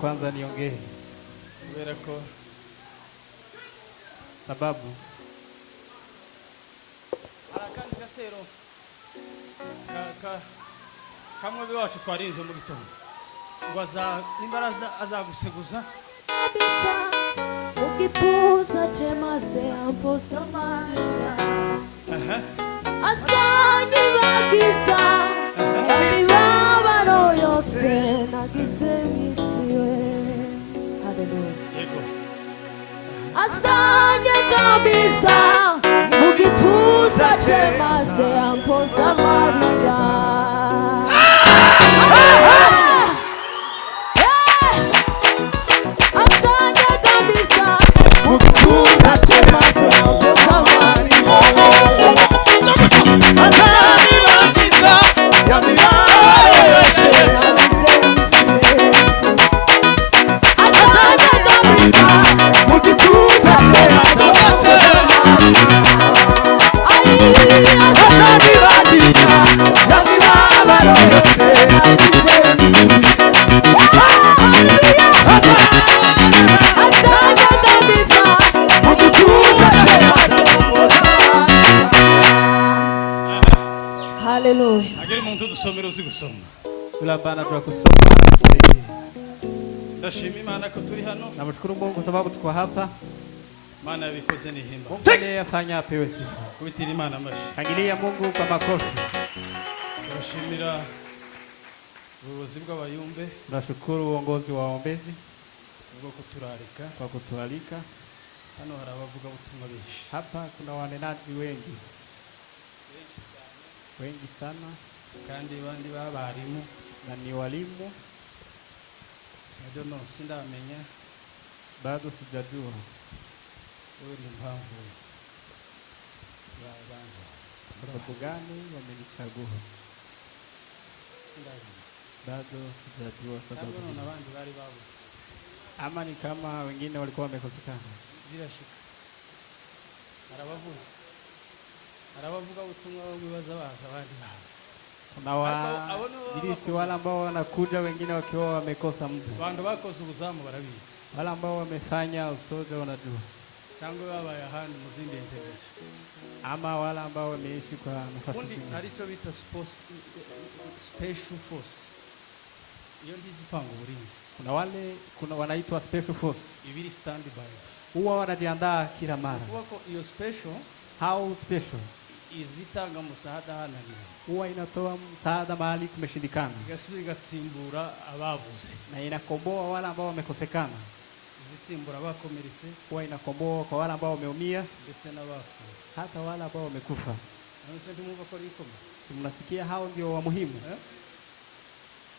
Kwanza niongee kubera ko sababu arakandi gatero kamwe biwacu twarinze mu gitondo ngo nimbaraza azaguseguza ukituza chemase amposa maya asanye bakiza ibibabaro yose nagize misiwe. Hallelujah. Yego. Asanye kabisa ukituza chemase amposa maya. Hallelujah. Agere muntu dusomero uzi gusoma. Tulabana tunakusoma kusaidia. Ndashima Imana ko turi hano. Namshukuru Mungu kwa sababu tuko hapa. Maana yabikoze ni himba. Mungu ndiye afanya apewe sifa. Kubitira Imana amashi. Shangilia Mungu kwa makofi. Turashimira ubuyobozi bw'abayumbe. Tunashukuru uongozi wa waombezi bwo kuturarika. kwa kutualika. Hano hari abavuga ubutumwa benshi. Hapa kuna wanenaji wengi. Wengi sana Kandi bandi babarimu na ni walimu. I don't know sindamenya Bado sijajua wewe ni mpamvu y'abantu sababu gani wamenichagua. sindamenya Bado sijajua sababu. Kandi n'abandi bari babuze Ama ni kama wengine walikuwa wamekosekana. birashika arabavuga ubutumwa bibaza baza abandi babuze. Kuna wainjilisti wale ambao wanakuja wengine wakiwa wamekosa mtu. Abantu bakoze ubuzamu barabizi. Wale ambao wamefanya usoja wanajua. Cyangwa babaye ahandi mu zindi intervention. Ama wale ambao wameishi kwa nafasi nyingine. Aricho bita special force. Iyo ndizi pango burinzi. Kuna wanaitwa special force. Ibiri stand by. Huwa wanajiandaa kila mara. Kuko iyo special, how special izitanga musahada hananiwe. Huwa inatoa msaada mahali kumeshindikana. Igasubira igatsimbura ababuze. Na inakomboa wale ambao wamekosekana. Izitsimbura abakomeretse. Huwa inakomboa kwa wale ambao wameumia ndetse n'abafu. Hata wale ambao wamekufa. Nose ndumva ko rikoma. Mnasikia hao ndio wa muhimu.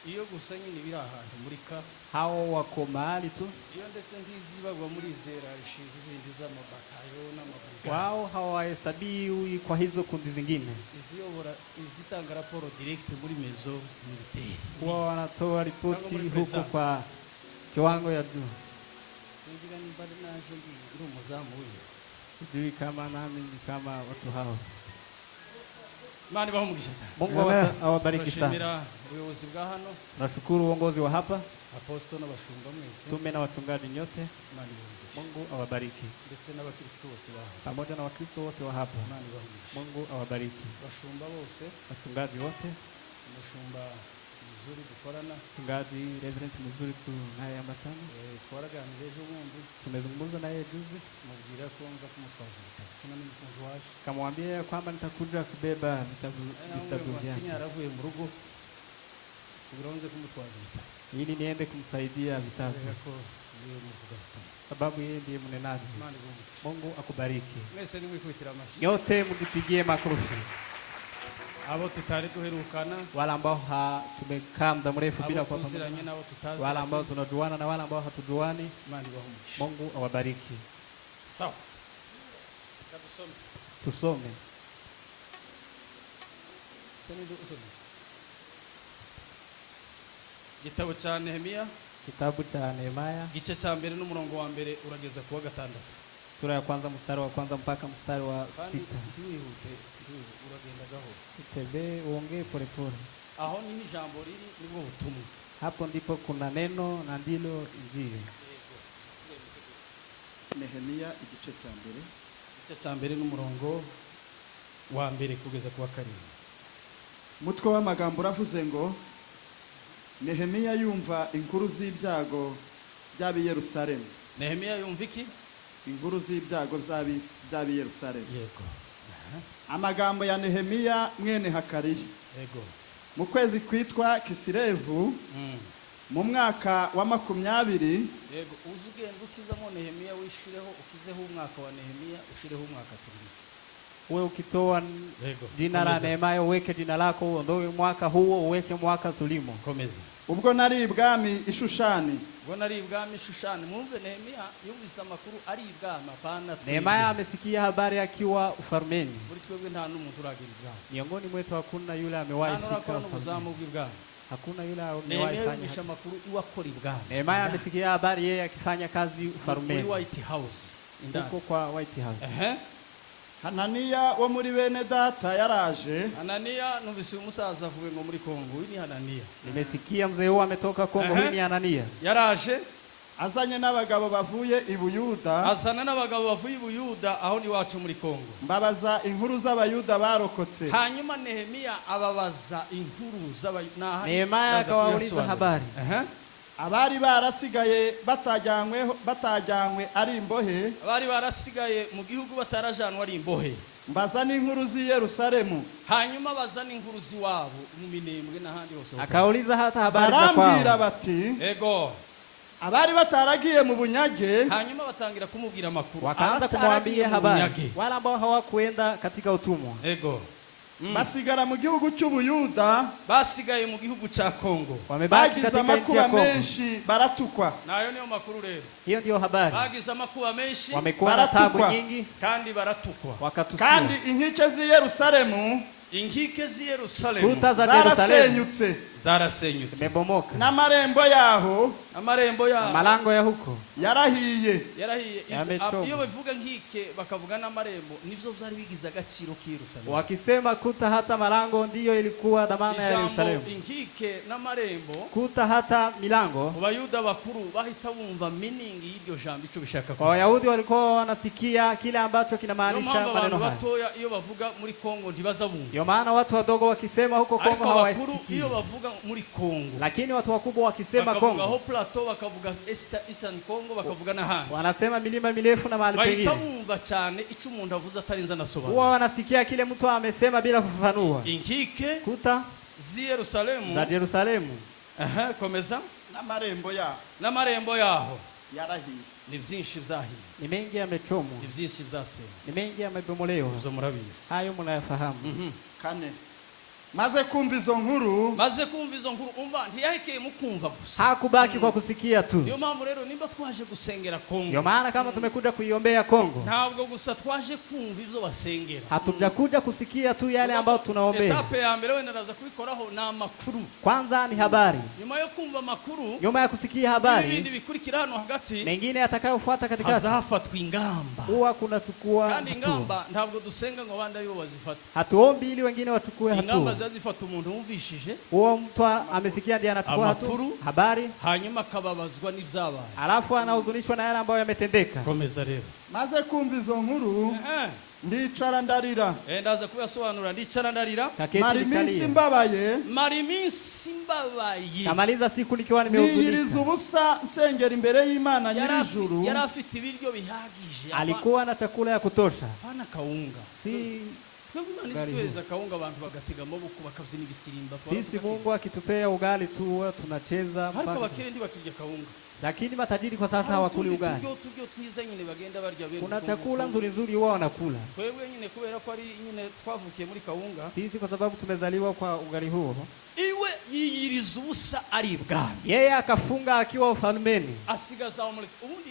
Iyo gusanyi nibira ahantu murika. Hao wako mahali tu. Iyo ndetse ndizibagwa muri zera ishizi zindi z'amabatayo n'amabrigade. Wao hawahesabiwi kwa hizo kundi zingine. Iziyobora izitanga raporo direct muri mezo militaire. Wao wanatoa ripoti huko kwa kiwango ya juu. Sinziga ni bado naje ndi umuzamu huyu. Sijui kama nami ni kama watu hao. Mani bahumugisha cyane. Mungu awabariki sana. Ubuyobozi bwa hano. Nashukuru uongozi wa hapa. Apostle n'abashumba mwese. Tume na wachungaji nyote. Mani bahumugisha. Mungu awabariki. Ndetse n'abakristo bose baho. Pamoja na wakristo wote wa hapa. Mani bahumugisha. Mungu awabariki. Bashumba bose. Wachungaji wote. Mushumba mzuri dukorana. Mchungaji Reverend mzuri tunayeambatana. Twaraganiriye ejo bundi. Tumezungumza naye juzi. Mubwira ko nza kumutwaza ibitabo. Sina n'umukunzi waje. Kamwambia kwamba nitakuja kubeba vitabu vyake. Sinya aravuye mu rugo. Kugira nze kumutwaza ibitabo. Ili niende kumsaidia vitabu. niwe muvugabutumwa. sababu yeye ndiye mnenaji. Imana ibumve. Mungu akubariki. Mwese nimwikubitira amashyi. Nyote mjipigie makofi. Abo tutari duherukana, Wala ambao tumekaa muda mrefu bila abo kwa tuziranye pamoja, nabo tutazi. wala ambao tunajuana na wala ambao hatujuani, Imana ibahumugishe. Mungu awabariki. Sawa. Kadusome. Tusome Senido usome. Gitabo cha Nehemiya, kitabu cha Nehemia gice cha mbere n'umurongo wa mbere urageza kuwa 6. sura ya kwanza mstari wa kwanza mpaka mstari wa 6. Ntiwihute, uragenda gahoro. Utembee uongee polepole. Aho ni ijambo riri nibwo butumwa. Hapo ndipo kuna neno na ndilo Injili. Nehemiya igice cya mbere. Gice cha mbere n'umurongo wa mbere kugeza kuwa 7. Mutwe w'amagambo uravuze ngo Nehemiya yumva inkuru z'ibyago by'abi Yerusalemu. Nehemiya yumva iki? Inkuru z'ibyago by'abi Yerusalemu. Yego. Amagambo ya Nehemiya mwene Hakariya. Yego. Mu kwezi kwitwa Kisilevu mu mwaka wa 20. Yego, uzugenda ukizamo Nehemiya wishireho, ukizeho umwaka wa Nehemiya, ushireho umwaka turimo. Wewe ukitoa Yego. jina la Nehemia uweke jina lako, uondoe mwaka huo uweke mwaka tulimo. Komeza. Ubwo nari ibwami Ishushani. Ubwo nari ibwami Ishushani. Mwumve Nehemiya yumvise amakuru ari ibwami apana. Nehemia amesikia habari akiwa ufalmeni. Muri twebwe nta n'umuntu uragira ibwami. Miongoni mwetu hakuna yule amewahi fika ufalmeni. ufalmeni. Bw'ibwami. Hakuna yule amewahi Nehemiya fanya. yumvise amakuru iwakora ibwami. Nehemia amesikia habari yeye akifanya kazi ufalmeni. Muri White House. Huko kwa White House. Hananiya wo muri bene data yaraje. Hananiya numvise umusaza avuye ngo muri Kongo. Uyu ni Hananiya. Nimesikia mzee huyu ametoka Kongo. Huyu ni Hananiya. Yaraje azanye n'abagabo bavuye i Buyuda. Azana n'abagabo bavuye i Buyuda aho ni wacu muri Kongo. Mbabaza inkuru z'abayuda barokotse. Hanyuma Nehemiya ababaza inkuru z'abayuda. Nehemia akawauliza habari. Abari barasigaye batajyanywe ari imbohe. Abari barasigaye mu gihugu batarajanwa ari imbohe. Mbaza n'inkuru z'i Yerusalemu. Hanyuma bazana inkuru ziwabo mu Minembwe n'ahandi hose. Akauliza hata habari za kwao. Barambwira bati, Ego. abari bataragiye mu bunyage. Hanyuma batangira kumubwira amakuru. Wakaanza kumwambia habari wala ambao hawakuenda katika utumwa. Ego. Basigara mu gihugu cy'Ubuyuda. Basigaye mu gihugu cya Kongo. Wamebaki katika nchi ya Kongo. menshi baratukwa. Nayo niyo makuru rero. Hiyo ndio habari. Bagize amakuba menshi. Wamekuwa na taabu nyingi kandi baratukwa. Wakatusiwa. Kandi inkike z'i Yerusalemu. Inkike z'i Yerusalemu. Kuta za Yerusalemu zarasenyutse. Zimebomoka. N'amarembo yaho. Amarembo yaho. Malango ya huko. Yarahiye. Iyo bavuga nkike bakavuga n'amarembo nivyo byari bigize agaciro k'Yerusalemu. Wakisema kuta hata malango ndiyo ilikuwa dhamana ya Yerusalemu. Inkike n'amarembo. Kuta hata milango. Abayuda bakuru bahita bumva meaning y'iryo jambo ico bishaka kwa Wayahudi walikuwa wanasikia kile ambacho kinamaanisha maneno haya. Batoya iyo bavuga muri Kongo ndibaza bumva. Ndio maana watu wadogo wakisema huko Kongo hawasikii. Iyo bavuga muri Kongo. Lakini watu wakubwa wakisema Kongo. Bakavuga ho plateau bakavuga Eastern Congo bakavuga n'ahandi. Wanasema milima mirefu na mahali pengine. Bahita bumva cyane ico umuntu avuze atarinze anasobanura. Huwa wanasikia kile mtu amesema bila kufafanua. Inkike kuta zi Yerusalemu. Za Yerusalemu. Komeza. N'amarembo yaho. Yarahiye. Ni byinshi vyahiye. Ni mengi yamechomwa. Ni byinshi vyasenya. Ni mengi yamebomolewa. Uzo murabizi. Hayo mnayafahamu. Kane. Maze kumva izo nkuru umva ntiyahekeye mu kumva gusa. Hakubaki kwa kusikia tu. Ndio mambo rero nimba twaje gusengera Kongo. Ndio maana kama tumekuja kuiombea Kongo. Ntabwo gusa twaje kumva ivyo basengera. Hatujakuja kusikia tu yale ambayo tunaombea. Etape ya mbere wenda naza kubikoraho na makuru. Kwanza ni habari. Nyuma yo kumva makuru. Nyuma ya kusikia habari. Ibindi bikurikira hano hagati. Mengine yatakayofuata katikati. Hazafatwa ingamba. Huwa kuna chukua. Kandi ingamba ntabwo dusenga ngo banda yo bazifata. Hatuombi ili wengine wachukue hatua. Ingamba zazifata umuntu umvishije. Huo mtu amesikia ndiye anachukua hatua. Habari. Hanyuma kababazwa n'ivyabaye. Alafu anahuzunishwa na yale ambayo yametendeka. Komeza rero. Maze kumva izo nkuru. Ndicara ndarira. Ndaza kuyasobanura ndicara ndarira. Mari minsi mbabaye. Kamaliza siku nikiwa nimehuzunika. Niyiriza ubusa nsengera imbere y'Imana nyir'ijuru. Yari afite ibiryo bihagije. Alikuwa na chakula ya kutosha. Hana kaunga. Si Twebwe kaunga abantu bagatega amaboko bakabyina ibisirimba. Sisi Mungu akitupea ugali tu tunacheza mpaka. Ariko bakire ndi bakirya kaunga. Lakini matajiri kwa sasa hawakuli ugali. Tujyo twiza nyine bagenda barya bene. Kuna chakula nzuri nzuri wao wanakula. Twebwe nyine kubera ko ari nyine twavukiye muri kaunga. Sisi kwa sababu tumezaliwa kwa ugali huo. Iwe yiyiriza ubusa ari ibwami. Yeye akafunga akiwa ufalmeni. Asigaza umuleke. Ubundi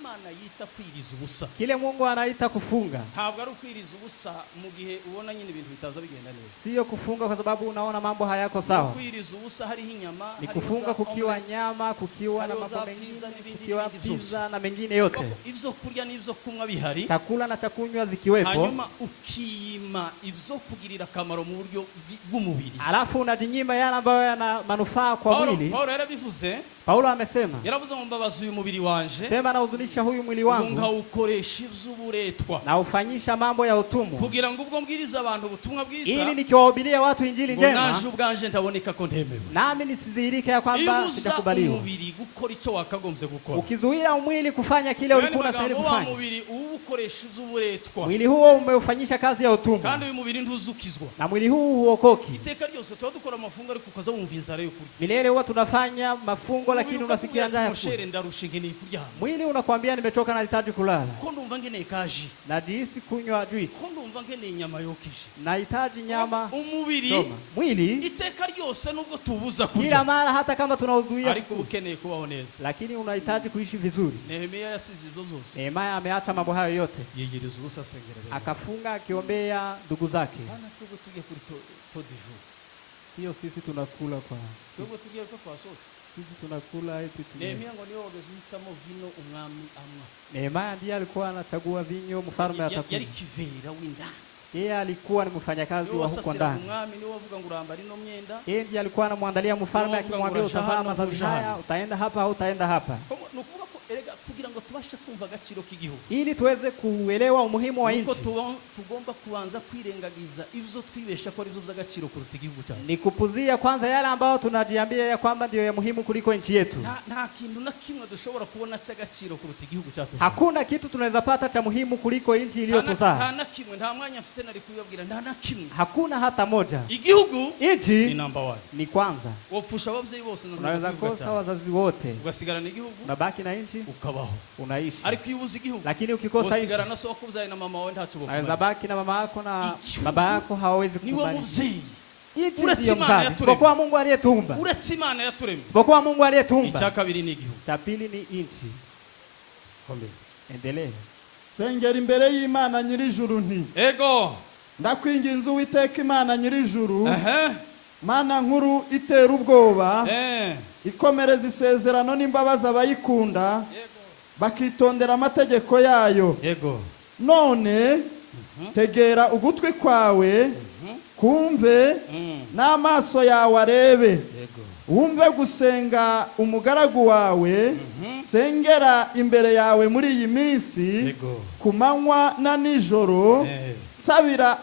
Imana yita kwiriza ubusa. Kile Mungu anaita kufunga. Ntabwo ari kwiriza ubusa mu gihe ubona nyine ibintu bitaza bigenda neza. Sio kufunga kwa sababu unaona mambo hayako sawa. Kwiriza ubusa hari inyama, ni kufunga kukiwa nyama, kukiwa na mambo mengine, kukiwa pizza na mengine yote. Ibyo kurya n'ibyo kunywa bihari. Chakula na chakunywa zikiwepo. Hanyuma ukiyima ibyo kugirira akamaro mu buryo bw'umubiri. Alafu unajinyima yale ambayo yana manufaa kwa mwili. Paulo yarabivuze. Paulo amesema. Yaravuze ngo mbabaza uyu mubiri wanje. Sema na uzunisha huyu mwili wangu. Ngawukoresha ivy'uburetwa. Na ufanyisha mambo ya utumwa. Kugira ngo ubwo mbwiriza abantu ubutumwa bwiza. Ili nikiwahubiria watu injili njema. Naje ubwanje ndaboneka ko ntemewe. Nami nisizihirike ya kwamba sitakubaliwa. Umubiri gukora icyo wakagombye gukora. Ukizuia umwili kufanya kile ulikuwa unastahili kufanya. Umubiri uwukoresha ivy'uburetwa. Mwili huo umeufanyisha kazi ya utumwa. Kandi uyu mubiri ntuzukizwa. Na mwili huu huokoki. Iteka ryose tuba dukora amafungo ariko ukaza wumva inzara yo kurya. Milele huwa tunafanya mafungo lakini unasikia njaa ya kula. Mwili unakuambia nimechoka na nahitaji kulala. Ndumva ngeneye kaji. Najihisi kunywa juice. Ndumva ngeneye nyama yokije. Nahitaji nyama. Umubiri. Mwili. Iteka ryose nubwo tubuza kurya. Kila mara hata kama tunauzuia. Ariko ukeneye kubaho neza. Lakini unahitaji kuishi vizuri. Nehemia yasize ibyo byose. Nehemia ameacha mambo hayo yote. Yegereza ubusa sengerera. Akafunga akiombea ndugu zake. Bana tugo tuje kuri to dijo. Sio sisi tunakula kwa. Tugo tuje kwa sote. Sisi tunakula eti tu. Nehemia ngo niyo wagezitamo vino umwami amwa. Nehemia ndiye alikuwa anachagua vinyo mfalme atakuwa. Yari kivera w'indani. Yeye alikuwa ni mfanyakazi wa huko ndani. Umwami niwe wavuga ngo urambara ino myenda. Yeye ndiye alikuwa anamwandalia mfalme akimwambia utavaa mavazi haya, utaenda hapa au utaenda hapa. Nukuvuga ko erega kugira ngo tubashe kumva agaciro k'igihugu. Ili tuweze kuelewa umuhimu wa nchi. Nuko tugomba kuanza kwirengagiza ivyo twibesha ko ari byo by'agaciro kuruta igihugu cyacu. Ni kupuzia kwanza yale ambayo tunajiambia ya kwamba ndio ya muhimu kuliko nchi yetu. Nta kintu na kimwe dushobora kubona cy'agaciro kuruta igihugu cyacu. Hakuna kitu tunaweza pata cha muhimu kuliko nchi iliyotuzaa. Nta na kimwe, nta mwanya mfite nari kuyabwira, nta na kimwe. Hakuna hata moja. Igihugu nchi ni number 1. Ni kwanza. Wapfusha abavyeyi bose unaweza kosa wazazi wote. Ugasigara n'igihugu. Unabaki na nchi. Ukabaho. Unaishi. Ariko yubuza igihugu. Lakini ukikosa nchi. Usigara na soko kuzaye na mama wawe ntacho bokora. Unaweza baki na mama yako na baba yako hawawezi kukubali. Ni mubyeyi. Uretse Imana yaturemye. Sipokuwa Mungu aliyetuumba. Uretse Imana yaturemye. Sipokuwa Mungu aliyetuumba. Icya kabiri ni igihugu. Cha pili ni nchi. Komeza. Endelee. Sengera imbere y'Imana nyirijuru nti. Ego. Ndakwinginze Uwiteka Imana nyirijuru. Mana nkuru itera ubwoba. Ikomereza isezerano n'imbabazi abayikunda. Bakitondera amategeko yayo. Yego. None tegera ugutwi kwawe kumve n'amaso yawe arebe. Wumve gusenga umugaragu wawe. Sengera imbere yawe muri iyi minsi ku manywa na nijoro. Sabira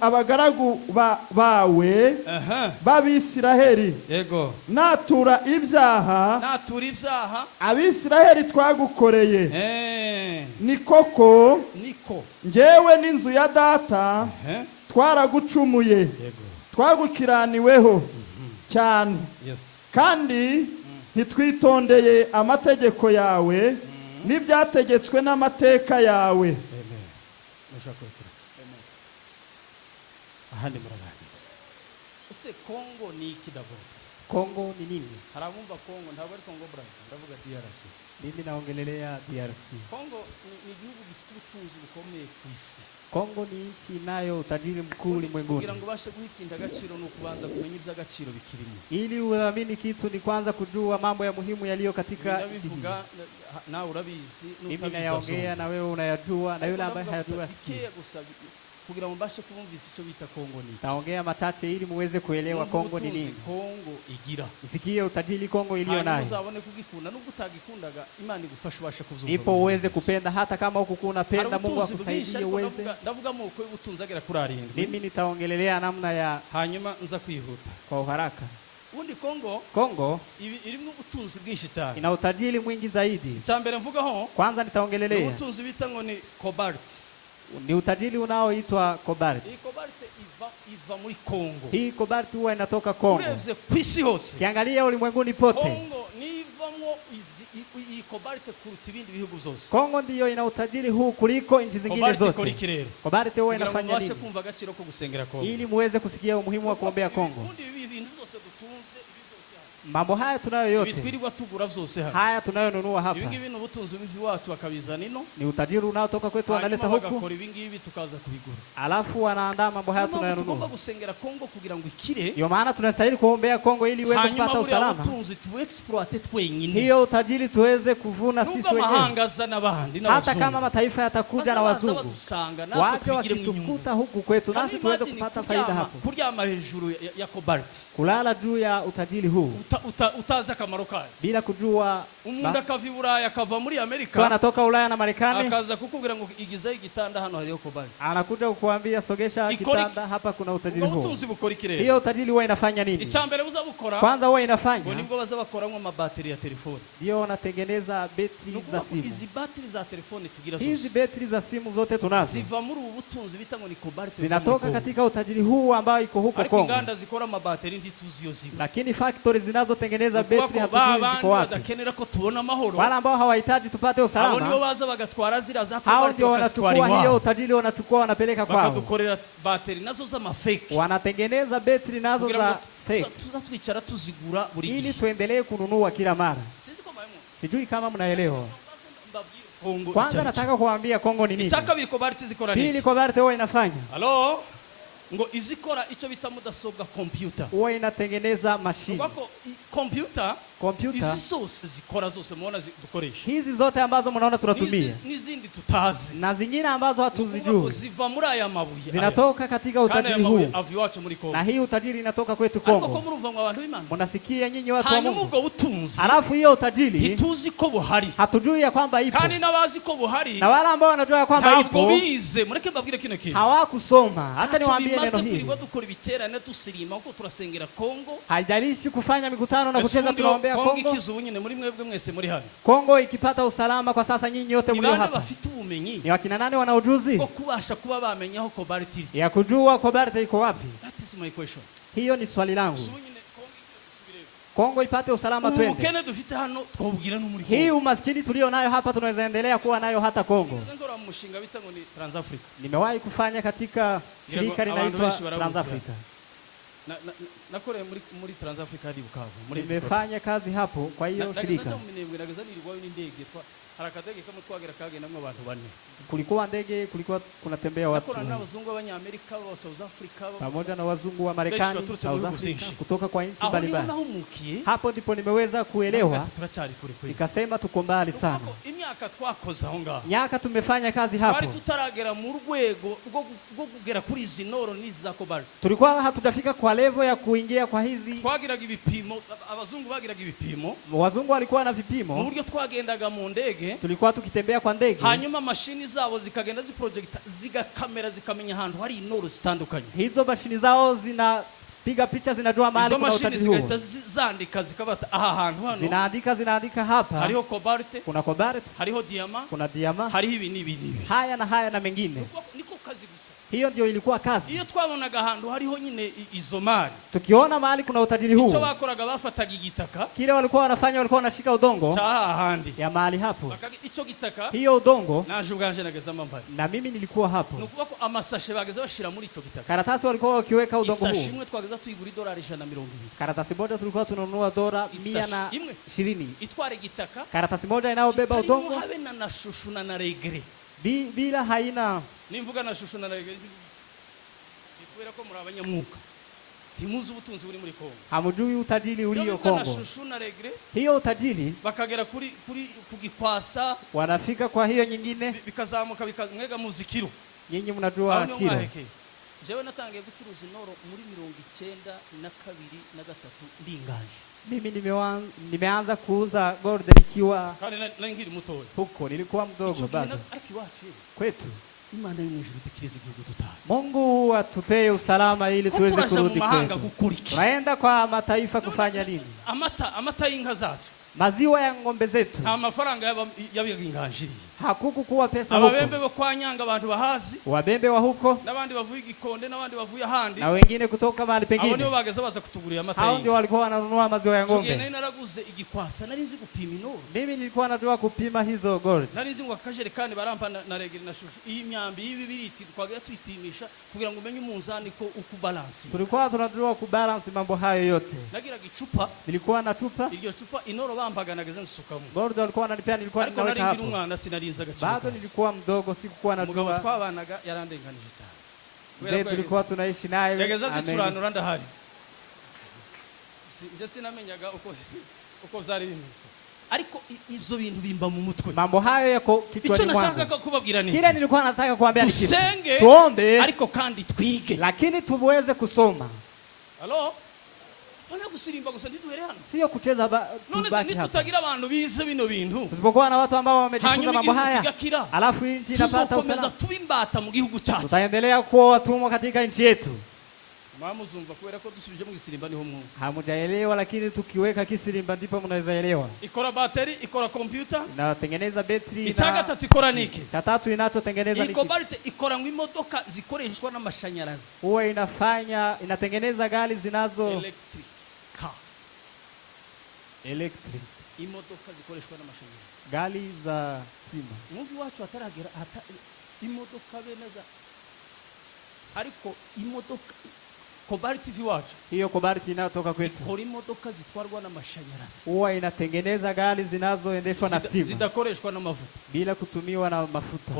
abagaragu bawe b'Abisiraheli. Yego. Natura ibyaha Abisiraheli twagukoreye. Ni koko njyewe n'inzu ya data twaragucumuye. Twagukiraniweho cyane. Kandi ntitwitondeye amategeko yawe n'ibyategetswe n'amateka yawe. Ahandi murabagize. Ese Kongo ni ikidabo? Kongo ni nini? Harabumva Kongo ntabwo ari Kongo Brazza, ndavuga DRC. Mimi naongelelea DRC. Kongo ni igihugu gifite ubutunzi bukomeye ku isi. Kongo ni nchi inayo utajiri mkuu ulimwenguni. Kugira ngo bashe guhikinda agaciro no kubanza kumenya iby'agaciro bikirimo. Ili uamini kitu ni kwanza kujua mambo ya muhimu yaliyo katika nchi. Na urabizi mimi nayaongea na wewe unayajua na yule ambaye hayajua sikia. Kugira ngo mbashe kubumvisa icyo bita Kongo ni. Taongea machache ili muweze kuelewa Kongo ni nini. Kongo igira. Sikie utajiri Kongo iliyo nayo. Uzabone kugikunda nubwo utagikundaga Imana igufasha ubashe kuvyumva. Ipo uweze kupenda hata kama huko unapenda Mungu akusaidie uweze. Ndavuga mu uko ubutunzi agera kuri 7. Mimi nitaongelelea namna ya hanyuma nza kwihuta kwa haraka. Undi Kongo irimo ubutunzi bwinshi cyane. Ina utajiri mwingi zaidi. Cyambere mvuga ho. Kwanza nitaongelelea ubutunzi bita ngo ni cobalt. Ni utajiri unaoitwa cobalt. Iyi cobalt iva muri Kongo. Hii cobalt huwa inatoka Kongo. Urevye kwisi hose. Kiangalia ulimwenguni pote. Kongo nivamwo iyi cobalt kuruta ibindi bihugu zose. Kongo ndiyo ina utajiri huu kuliko nchi zingine zote. Cobalt huwa inafanya nini? Kumva agaciro ko gusengera Kongo. Ili muweze kusikia umuhimu wa kuombea Kongo. Mambo haya tunayo yote. Bitwirirwa tugura vyose hapa. Haya tunayonunua hapa. Ibi ngibi n'ubutunzi bivi watu bakabiza nino. Ni utajiri unaotoka kwetu wanaleta huku. Bakakora ibi ngibi tukaza kubigura. Alafu wanaandaa mambo haya tunayonunua. Tugomba gusengera Kongo kugira ngo ikire. Ndio maana tunastahili kuombea Kongo ili iweze kupata usalama. Hanyuma ubutunzi tu exploiter twenyine. Hiyo utajiri tuweze kuvuna sisi wenyewe. Mahanga za nabandi na hata kama mataifa yatakuja na wazungu. Waje wakitukuta huku kwetu nasi tuweze kupata faida hapo. Kuryama hejuru ya cobalt. Kulala juu ya utajiri huu. Utaza akamaro kayo. Bila kujua umuntu akava Ulaya akava muri Amerika. Kwa anatoka Ulaya na Marekani. Akaza kukubwira ngo igize igitanda hano hariyo cobalt. Anakuja kukuambia sogesha kitanda hapa kuna utajiri huu. Ubutunzi bukora ikirere. Hiyo utajiri huwa inafanya nini? Icyambere uzabukora. Kwanza huwa inafanya. Ngo nibwo bazabakoramwe amabateri ya telefone. Ndio wanatengeneza betri za simu. Izi bateri za telefone tugira zose. Hizi betri za simu zote tunazo. Ziva muri ubutunzi bita ngo ni cobalt. Zinatoka katika utajiri huu ambao iko huko Kongo. Ariko inganda zikora amabateri ndituziyo ziva. Lakini factory zinazotengeneza betri hatujui ziko wapi. Badakenera ko tubona amahoro. Wala ambao hawahitaji tupate usalama. Hao ndio waza bagatwara zira za hao ndio wanachukua hiyo utajiri wanachukua wanapeleka kwao. Bakadukorera bateri nazo za mafake. Wanatengeneza betri nazo za fake. Tuzatwicara tuzigura buri gihe. Ili tuendelee kununua kila mara. Sijui kama mnaelewa. Kwanza nataka kuambia Kongo ni nini. Itaka biko barti zikora nini? Hili cobalt huwa inafanya. Hello? Ngo izikora ico bita mudasobwa computer. Huwa inatengeneza mashine. Ngako computer izi zose zikora zose muona dukoresha. Hizi zote ambazo mnaona tunatumia. Nizindi tutazi. Na zingine ambazo hatuzijui. Ziva muri aya mabuye. Zinatoka katika utajiri huu. Aviwache muri Kongo. Na hii utajiri inatoka kwetu Kongo. Ariko murumva ngo abantu b'Imana. Mnasikia nyinyi watu wa Mungu. Hanyuma ubwo butunzi. Alafu hiyo utajiri ntituzi ko buhari. Hatujui ya kwamba ipo. Kandi nabazi ko buhari. Na wala ambao wanajua ya kwamba ipo. Ntabwo bize. Mureke mbabwire kino kintu. Hawakusoma. Acha niwaambie neno hili. Tubirwa dukora ibiterane tusirima uko turasengera Kongo. Haijalishi kufanya mikutano na kucheza tunaombea Kongo. Muri mwebwe mwese muri hano. Kongo ikipata usalama kwa sasa nyinyi wote mlio hapa. Bafite ubumenyi. Ni wakina nani wana ujuzi? Ko kubasha kuba bamenya aho cobalt iri. Ya kujua cobalt iko wapi? That is my question. Hiyo ni swali langu. Kongo ipate usalama twende. Ukene dufite hano twobwira no muri Kongo. Hii umaskini tulio nayo hapa tunaweza endelea kuwa nayo hata Kongo. Ngora mushinga bita ngo ni Transafrica. Nimewahi kufanya katika shirika linaitwa Transafrica. Nakore muri Transafrica hadi Bukavu. Nimefanya kazi hapo kwa hiyo shirika. Harakadege kama twagera kagenda mu abantu bane. Kulikuwa ndege, kulikuwa kunatembea watu. Nakora na wazungu w'Abanyamerika wa South Africa pamoja na wazungu wa Marekani, South Africa, kutoka kwa nchi mbalimbali. Hapo ndipo nimeweza kuelewa. Nikasema tuko mbali sana. Imyaka twakoza aho ngaho. Nyaka tumefanya kazi hapo. Bari tutaragera mu rwego rwo kugera kuri izi noro nizi za cobalt. Tulikuwa hatujafika kwa level ya kuingia kwa hizi. Twagiraga ibipimo, abazungu bagiraga ibipimo. Wazungu walikuwa na vipimo. Mu buryo twagendaga mu ndege. Tulikuwa tukitembea kwa ndege. Hanyuma mashini zabo zikagenda ziprojecta zigakamera zikamenya ahantu hari inoro zitandukanye. Hizo mashini zao zinapiga picha zinajua mahali kuna utajiri huo. Hizo mashini zandika zikabata aha hantu hano. Zinaandika hapa. Hariho cobalt. Kuna cobalt. Hariho diamant. Kuna diamant. Hariho ibi nibi. Haya na haya na mengine. Niko kazi gusa. Hiyo ndio ilikuwa kazi. Iyo twabonaga ahantu hariho nyine izo mali. Tukiona mahali kuna utajiri huu. Icyo bakoraga bafataga igitaka. Kile walikuwa wanafanya walikuwa wanashika udongo. Handi. Ya mahali hapo. Icyo gitaka. Hiyo udongo. Naje ubwanje nageza mambari. Na mimi nilikuwa hapo. Nukuba ko amasashe bageza bashira muri icyo gitaka. Karatasi walikuwa wakiweka udongo huu. Isashi imwe twageza tuyigura $120. Karatasi moja tulikuwa tunanunua $120. Itware gitaka. Karatasi moja inayobeba udongo. Habe na shushu na regre. Bila haina. Nimvuga na shushu na regre. Kubera ko muri abanyamuka. Timuzi ubutunzi buri muri Kongo. Hamujui utajiri ulio Kongo. Hiyo utajiri bakagera kuri kugikwasa wanafika kwa hiyo nyingine bikazamuka bikamwega muzikiro. Nyinyi mnajua kilo. Jewe natangiye gucuruza inoro muri 92 na 3 ndinganje. Mimi nimeanza kuuza gold nikiwa kandi na ngiri mutoya. Huko nilikuwa mdogo bado. Kwetu Imana y'umwijuru tikiriza igihugu tutaha. Mungu atupee usalama ili tuweze kurudi kwetu. Tunaenda kwa mataifa kufanya nini? Amata y'inka zacu. Maziwa ya ng'ombe zetu. Amafaranga y'abiringanjiri. hakukuwa pesa huko. Ababembe bo kwa Nyanga abantu bahazi. Wabembe wa huko. Nabandi bavuye Gikonde nabandi bavuye handi. Na wengine kutoka mahali pengine. Hao ndio bageze baza kutugurira amata. Hao ndio walikuwa wananunua maziwa ya ng'ombe. Nari naraguze igikwasa nari nzi gupima inoro. Mimi nilikuwa najua kupima hizo gold. Nari nzi ngo akajerekani barampa na regere na shushu. Iyi myambi y'ibibiriti twagira twipimisha kugira ngo umenye umunzani ko ukubalance. Tulikuwa tunajua kubalance mambo hayo yote. Nagira gicupa. Nilikuwa na chupa. Iryo chupa inoro bampaga nageze nsukamo. Gold walikuwa wananipea nilikuwa ninaweka hapo. Ariko umwana sinariza gaciro. Bado nilikuwa mdogo sikukuwa najua. Mugabo twabanaga yarandenganije cyane. Zetu tulikuwa tunaishi naye. Yageza zicuranura ndahari. Nje sinamenyaga uko byari bimeze. Ariko ivyo bintu bimba mu mutwe. Mambo hayo yako kichwani mwangu. Icyo nashaka kubabwira ni. Kile nilikuwa nataka kuambia ni kitu. Tusenge. Tuombe. Ariko kandi twige. Lakini tuweze kusoma. Halo? Wana gusirimba gusa ntiduhere hano. Sio kucheza tubaki hapa. Tutagira abantu bize bino bintu. Tusipokuwa na watu ambao wamejifunza mambo haya. Alafu nchi inapata usalama. Tuimbata mu gihugu cyacu. Tutaendelea kuwa watumwa katika nchi yetu. Mamuzumva kubera ko dusubije mu gisirimba niho mu. Hamujaelewa lakini tukiweka kisirimba ndipo mnaweza elewa. Ikora battery, ikora computer. Inatengeneza battery. Icaga tatu ikora niki? Cha tatu inachotengeneza niki? Ikobalite ikora imodoka zikoreshwa n'amashanyarazi. Huwa inatengeneza gari zinazo electric car. Electric. Imodoka zikoreshwa n'amashanyarazi. Gari za stima. Umvi wacu ataragera hata imodoka beneza. Ariko imodoka Cobalt TV wacu. Hiyo Cobalt inayotoka kwetu. Ikora imodoka zitwarwa n'amashanyarazi. Huwa inatengeneza gari zinazoendeshwa na stima. Zidakoreshwa na mafuta. Bila kutumiwa na mafuta.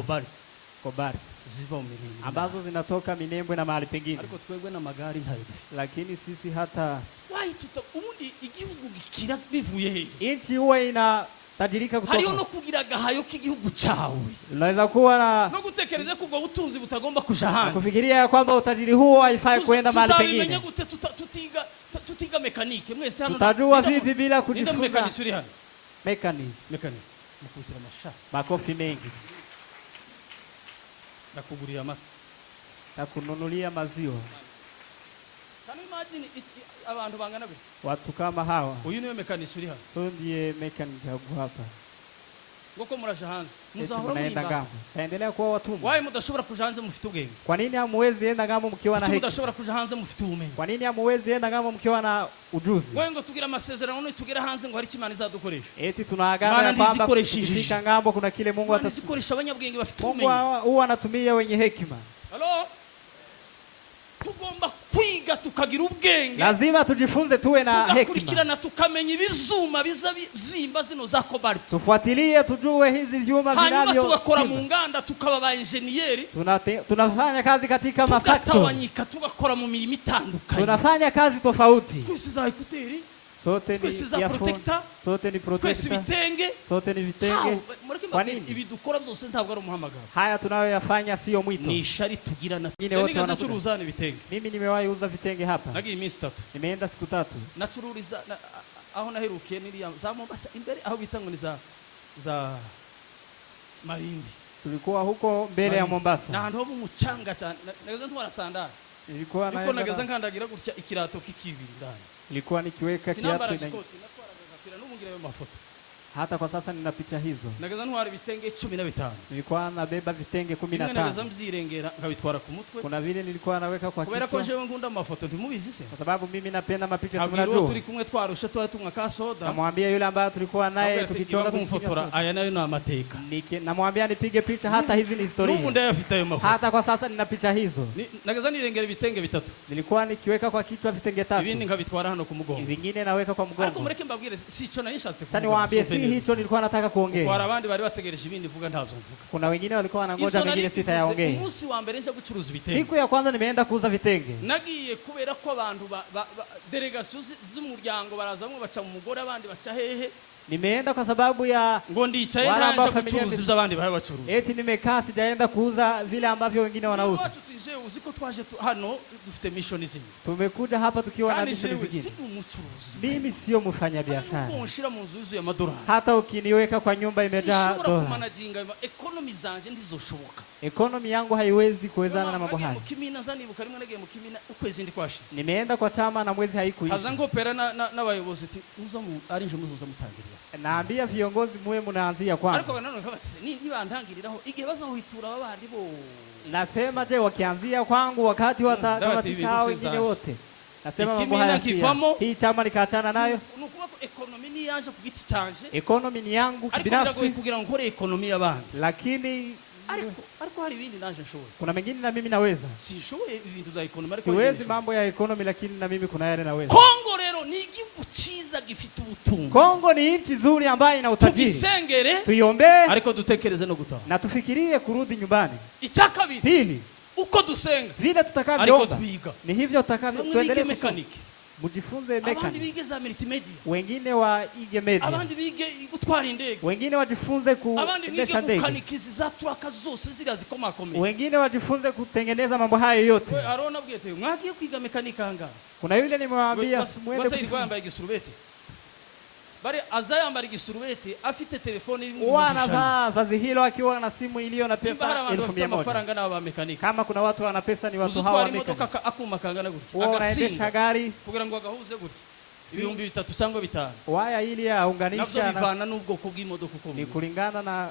Cobalt. Ziva Minembwe. Ambazo zinatoka Minembwe na mahali pengine. Ariko twebwe na magari ntayo. Lakini sisi hata ubundi igihugu gikira bivuye hehe? Nchi huwa ina tajirika kutoka. Hariyo no kugira gahayo k'igihugu cyawe. Unaweza kuwa na no gutekereza ko ubutunzi butagomba kuja handi. Kufikiria kwamba utajiri huo haifai kwenda mahali pengine. Tuzabimenya gute tutiga mekanike mwese hano. Tutajua vipi bila kujifunza. Mekaniki uri hano. Mekaniki. Mukutira masha. Makofi mengi. Nakugurira amata. Nakununulia maziwa. Can you imagine abantu bangana bise? Watu kama hawa. Uyu niwe mekaniki uri hano. Huyu ndiye mekaniki hapa. Ngoko muraje hanze. Muzahora munaenda ngambo. Taendelea kuwa watumwa. Why mudashobora kuja hanze mufite ubwenge? Kwa nini hamuwezi enda ngambo mkiwa na hekima? Mudashobora kuja hanze mufite ubumenyi? Kwa nini hamuwezi enda ngambo mkiwa na ujuzi? Wewe ngo tugira amasezerano none tugira hanze ngo hari kimana izadukoresha. Eti tunaagana kwamba tukifika ngambo kuna kile Mungu atazikoresha abanyabwenge bafite ubumenyi. Mungu huwa anatumia wenye hekima. Halo? Tugomba kwiga tukagira ubwenge. Lazima tujifunze tuwe na hekima. Tugakurikirana tukamenya ibizuma biza zimba zino za Cobalt. Tufuatilie tujue hizi vyuma vinavyo. Hanyuma tugakora mu nganda tukaba ba engineer. Tunafanya kazi katika mafactory. Tugatawanyika tugakora mu mirimo itandukanye. Tunafanya kazi tofauti. Twese za ekuteri. Sote ni protector. Sote ni protector. Twese bitenge. Sote ni vitenge. Kwa nini? Ibi dukora byose ntabwo ari umuhamagaro. Haya tunayoyafanya sio mwito. Ni ishari tugira na nyine wote wanacuruza bitenge. Mimi nimewahi uza vitenge hapa. Nagiye iminsi 3. Nimeenda siku 3. Nachururiza aho naherukiye niri za Mombasa imbere aho bitango ni za Marindi. Tulikuwa huko mbele ya Mombasa. Na ahantu ho mu mucanga cyane. Nageze ntwara sandara. Nilikuwa naenda. Niko nageze nkandagira gutya ikirato kikibiri ndani. Nilikuwa nikiweka kiatu na mafoto. Hata kwa sasa nina picha hizo. Nageza ntwara bitenge 15. Nilikuwa nabeba vitenge 15. Nageza mzirengera nkabitwara ku mutwe. Kuna vile nilikuwa naweka kwa kichwa. Kubera ko jewe ngunda mafoto ntimubizi se. Kwa sababu mimi napenda mapicha sana. Ndio turi kumwe twarusha twatumwa ka soda. Namwambia yule ambaye tulikuwa naye tukichora kumfotora aya nayo na amateka. Namwambia nipige picha hata hizi ni historia. Mungu ndiye afita hiyo mafoto. Hata kwa sasa nina picha hizo. Nageza nirengera bitenge 3. Nilikuwa nikiweka kwa kichwa vitenge 3. Ibindi nkabitwara hano ku mugongo. Vingine naweka kwa mgongo. Ariko mureke mbabwire sico nanishatse kuvuga. Sasa niwaambie si hicho nilikuwa nataka kuongea. Kwa abandi bari bategereje ibindi vuga ntavyo mvuga. Kuna wengine walikuwa wanangoja mengine sitayaongea. Umunsi wa mbere nje gucuruza bitenge. Siku ya kwanza nimeenda kuuza vitenge. Nagiye kubera ko abantu delegation z'umuryango barazamwe baca mu mugore abandi baca hehe. Nimeenda kwa sababu ya ngo ndicaye nanje gucuruza iby'abandi bahe bacuruza. Eti nimekaa sijaenda kuuza vile ambavyo wengine wanauza. Uziko twaje hano dufite mission zimwe. Tumekuja hapa tukiwa na mission zingine. Si umucuruzi. Mimi sio mfanya biashara. Unshira mu nzu ya madolari. Hata ukiniweka kwa nyumba imejaa dola. Kumanaginga economy zanje ndizoshoboka. Economy yangu haiwezi kuwezana na mambo haya. Mukimina zani bukarimwe nagiye mukimina ukwezi ndi kwashize. Nimeenda kwa chama na mwezi haikuisha. Kaza ngopera n'abayobozi ati muza mu arinje muzuza mutangirira. naambia viongozi muwe mnaanzia kwanza. Ariko banano kabatse niba ntangiriraho igihe bazahuitura abandi bo. Nasema je wakianzia kwangu wakati watakawatisha wengine wote. Nasema mambo haya hii chama nikaachana nayo. Nukuba ko economy ni yanje ku giti canje. Economy ni yangu binafsi. Kugira ngo nkore economy y'abandi. Lakini ariko hari ibindi naje nshoboye. Kuna mengine na mimi naweza. Sishoboye ibintu za economy ariko siwezi mambo ya economy, lakini na mimi kuna yale naweza. Kongo rero ni igihugu ciza gifite ubutunzi. Kongo ni nchi nzuri ambayo ina utajiri. Tugisengere. Tuiombe. Ariko dutekereze no gutaha. Na tufikirie kurudi nyumbani. Icyakabiri. Pili. Uko dusenga. Vile tutakavyoomba. Ariko ni hivyo tutakavyo tuendelee mekaniki. Mujifunze mechanic. Abandi bige za multimedia. Wengine waige media. Abandi bige gutwara indege. Wengine wajifunze kuendesha ndege. Kukanikiza za truck zose zira zikoma komeye. Wengine wajifunze kutengeneza mambo hayo yote. Wewe arona bwete mwagiye kwiga mekanika anga. Kuna yule nimemwambia muende kufunza yambaye gisurubeti. Bari azayambara gisurubeti afite telefone iri mu wana vazi hilo akiwa na simu iliyo na pesa 1,100. Kama kuna watu wana pesa ni watu hawa mekanika. Akuma kangana gutya. Agasinga gari kugira ngo agahuze gutya. 3,000 cyangwa 5. Waya ili yaunganisha na n'ubwoko bw'imodoka uko ni kulingana na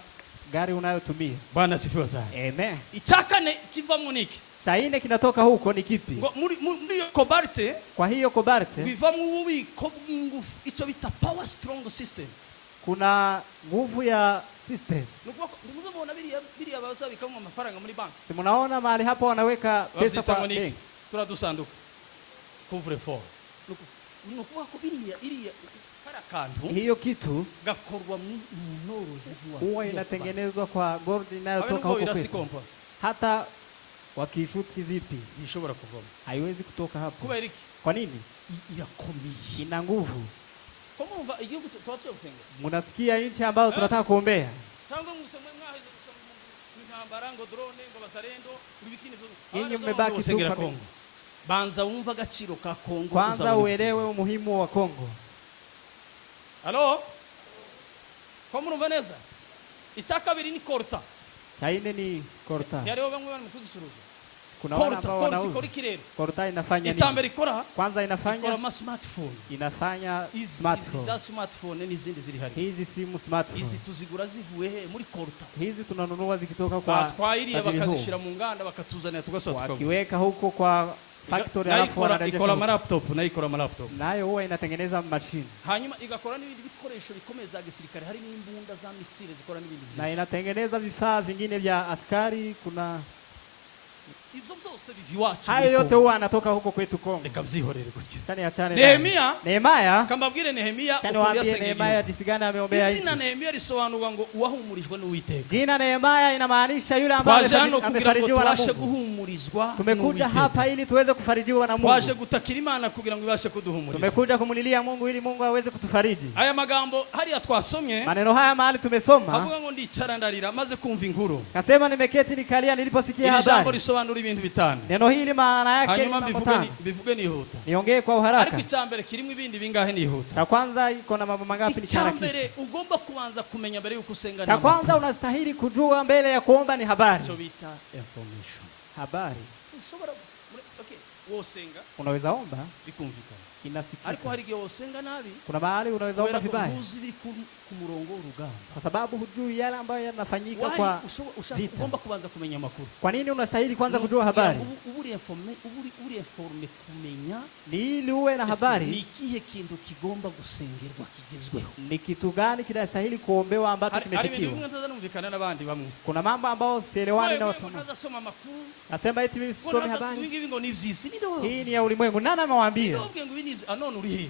gari unayotumia. Bwana sifiwe sana. Amen. Ichakane kivamwo niki? Saine kinatoka huko ni kipi? Muri cobalt. Kwa hiyo cobalt bivamwo ububiko bw'ingufu ico bita power strong system. Kuna nguvu ya system. Nimuzobona biriya bazabikamwe amafaranga muri bank. Si munaona mahali hapo wanaweka pesa kwa bank. Turadusanduka. Couvre fort. Nukuba ko iriya karakantu. Hiyo kitu gakorwa mu norozi huwa inatengenezwa kwa gold inayotoka huko kwetu. Hata wakishuti vipi ishobora kuvoma haiwezi kutoka hapo. Kubera iki? Kwa nini? Irakomeye, ina nguvu. Kama umva igihugu twatse gusenga, mnasikia nchi ambayo tunataka kuombea cyangwa musemwe mwahize ntambara ngo drone ngo basarendo ubikini zo nyinyi mmebaki tu kwa Kongo. Banza wumva agaciro ka Kongo, kwanza uelewe umuhimu wa Kongo. Halo, kwa murumva neza icyakabiri ni korta. Kaine ni korta. Yariho bamwe bari mukuzicuruza. Kuna wale ambao wanauza. Korta inafanya nini? Itambere ikora. Kwanza inafanya smartphone. Inafanya smartphone. Izi smartphone n'izindi ziri hari. Hizi simu smartphone. Izi tuzigura zivuye he muri korta. Hizi tunanunua zikitoka kwa twahiriye bakazishira mu nganda bakatuzanira tugasohoka. Wakiweka huko kwa factory alafu wanarejesha. Ikora ma laptop nayo huwa inatengeneza machine. Hanyuma igakora n'ibindi bikoresho bikomeye za gisirikare, hari n'imbunda za misile zikora n'ibindi byinshi. Na inatengeneza vifaa vingine vya askari. Kuna hayo yote huwa anatoka huko kwetu Kongo. Nikabyihorere gutyo. Tani achane. Nehemia kambabwire Nehemia uko Nehemia jisigana ameombea hivi. Izina Nehemia risobanurwa ngo uwahumurijwe n'Uwiteka. Jina Nehemia inamaanisha yule ambaye amefarijiwa na Mungu. Guhumurizwa. Tumekuja hapa ili tuweze kufarijiwa na Mungu. Twaje gutakira Imana kugira ngo ibashe kuduhumuriza. Tumekuja kumulilia Mungu ili Mungu aweze kutufariji. Aya magambo hariya twasomye. Maneno haya mahali tumesoma. Havuga ngo ndicara ndarira maze kumva inkuru. Kasema nimeketi nikalia niliposikia habari. Jambo risobanura ibintu bitanu. Neno hili maana yake hanyuma bivuge nihuta. Niongee kwa uharaka. Ariko icyambere kirimo ibindi bingahe nihuta. Cha kwanza iko na mambo mangapi ni haraka. Icyambere ugomba kuanza kumenya mbere yuko usenga. Cha kwanza unastahili kujua mbele ya kuomba ni habari. Cyo bita information. Habari. Okay, wosenga. Unaweza omba bikumvikana. Inasikika. Ariko hari gihe wosenga nabi. Kuna mahali unaweza omba vibaya. Ku murongo w'urugamba. Kwa sababu hujui yale ambayo yanafanyika kwa ugomba kubanza kumenya makuru. Kwa nini unastahili kwanza kujua habari? Uburi informe kumenya ni ili uwe na habari. Ni kihe kintu kigomba gusengerwa kigezweho? Ni kitu gani kinastahili kuombewa ambacho kimefikiwa? Hari ibintu mutazanumvikana n'abandi bamwe. Kuna mambo ambayo sielewani na watu. Unazasoma makuru. Nasema eti mimi sisome habari. Wingi ngo ni vyisi ni ndio. Hii ni ya ulimwengu. Nani amewaambia? None uri he?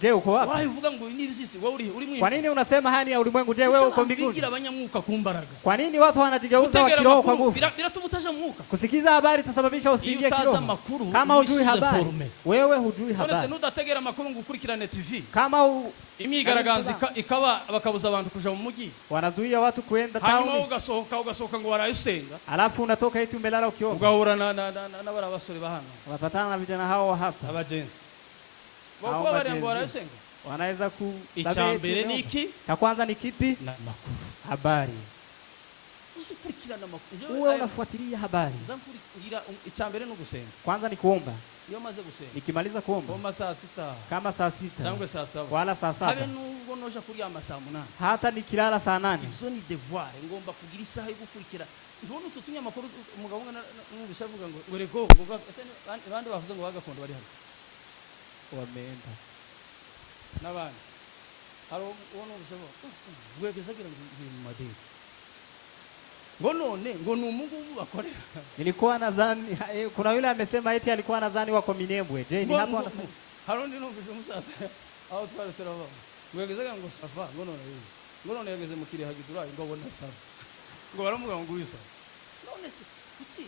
Je, uko wapi? Why uvuga ngo ni vyisi? Wewe uri mwingi. Kwa nini unasema haya ni ya ulimwengu? Je, wewe uko mbinguni? Bigira abanyamwuka kumbaraga. Kwa nini watu wanajigeuza wa kiroho kwa nguvu? Biratubutaje mwuka. Kusikiza habari tasababisha usiingie kiroho. Kama hujui habari, wewe hujui habari. None se nudategera makuru ngo ukurikirane TV. Kama imyigaragaza ikaba bakabuza abantu kuja mu mugi. Wanazuia watu kuenda town. Hanyuma ugasohoka ngo warayusenga. Alafu unatoka eti umelala ukiomba. Ugahura na bara basore bahano. Wapatana na vijana hao hapa. Abajenzi. Wako bari ngo warayusenga. Wanaweza ku icyambere niki? Cha kwanza ni kipi? Na makuru. Habari. ukurikirana amakuru. Uwe unafuatilia habari. Ngira icyambere no gusenga. Kwanza ni kuomba. Iyo maze gusenga. Nikimaliza kuomba. Kama saa 6. Kama saa 6. Cyangwa saa 7. Wala saa 7. Habe nubwo noja kuryama saa 8. Hata nikilala saa 8. Izo ni devoir ngomba kugira isaha yo gukurikira. Ndibona ututunya amakuru umugabo n'umubisha avuga ngo werego ngo bandi bavuze ngo bagakondo bari hano. Wameenda. Nabandi. Haro uwo n'ubisha wegezagira ngo mu madini. Ngo Mungu akore. Nilikuwa nadhani kuna yule amesema eti alikuwa nadhani wako Minembwe. Je, ni hapo anafanya? Haro ndino musasa. Aho twari turaba. Wegezaga ngo safa none yageze mu kire hagidura ngo abona safa. Ngo baramuga ngo uyisa. None se kuki